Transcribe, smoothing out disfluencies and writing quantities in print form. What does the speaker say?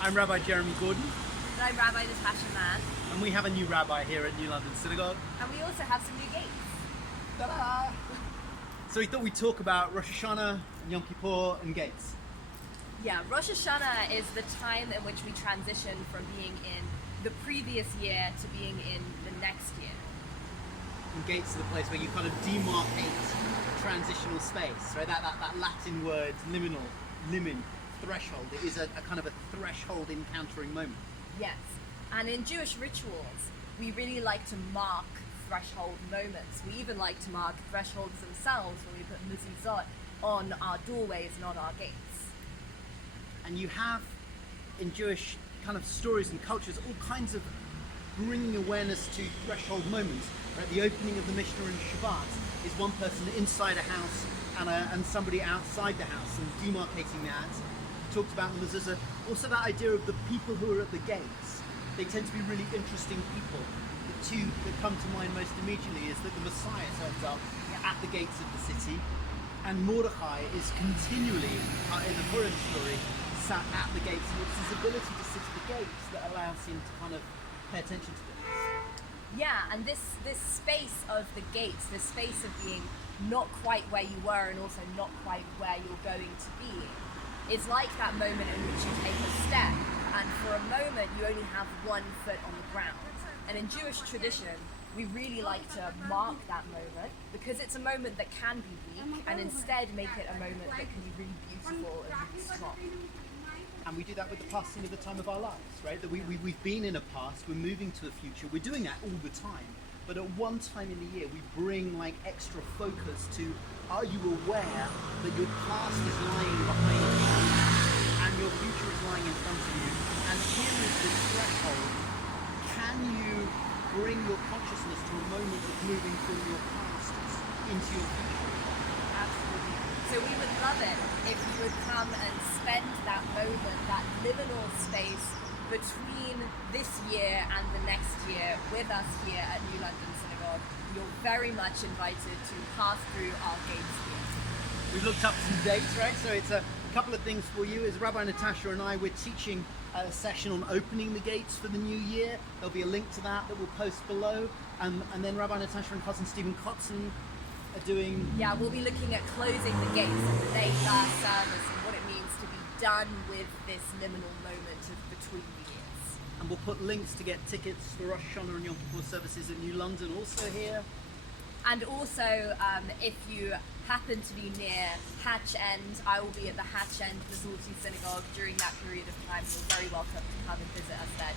I'm Rabbi Jeremy Gordon, And I'm Rabbi Natasha Mann. and we have a new rabbi here at New London Synagogue. And we also have some new gates. Ta-da! So we thought we'd talk about Rosh Hashanah, and Yom Kippur, and gates. Yeah, Rosh Hashanah is the time in which we transition from being in the previous year to being in the next year. And gates are the place where you kind of demarcate transitional space, right? That Latin word, limen, threshold. It is a kind of a threshold encountering moment. Yes. And in Jewish rituals, we really like to mark threshold moments. We even like to mark thresholds themselves when we put mezuzot on our doorways and on our gates. And you have, in Jewish kind of stories and cultures, all kinds of bringing awareness to threshold moments. Right? The opening of the Mishnah in Shabbat is one person inside a house and somebody outside the house, and demarcating that. Talked about in the mezuzah. Also that idea of the people who are at the gates. They tend to be really interesting people. The two that come to mind most immediately is that the Messiah turns up at the gates of the city, and Mordechai is continually, in the Purim story, sat at the gates, and it's his ability to sit at the gates that allows him to kind of pay attention to this. Yeah, and this space of the gates, this space of being not quite where you were and also not quite where you're going to be, is like that moment in which you take a step, and for a moment you only have one foot on the ground. And in Jewish tradition, we really like to mark that moment because it's a moment that can be weak, and instead make it a moment that can be really beautiful and really strong. And we do that with the passing of the time of our lives, right? That we've been in a past, we're moving to a future, we're doing that all the time. But at one time in the year, we bring like extra focus to, are you aware that your past is lying behind you and your future is lying in front of you? And here is the threshold. Can you bring your consciousness to a moment of moving from your past into your future? Absolutely. So we would love it if you would come and spend that moment, that liminal space between this year and the next year with us here at New London Synagogue. You're very much invited to pass through our gates here. We've looked up some dates, right? So it's a couple of things for you. As Rabbi Natasha and I, we're teaching a session on opening the gates for the new year. There'll be a link to that we'll post below. And then Rabbi Natasha and cousin Stephen Kotzen are doing... Yeah, we'll be looking at closing the gates of the day class service and what it means to be done with this liminal moment of between the years. And we'll put links to get tickets for Rosh Hashanah and Yom Kippur services in New London also here. And also, if you happen to be near Hatch End, I will be at the Hatch End Masorti Synagogue during that period of time. You're very welcome to come and visit us there.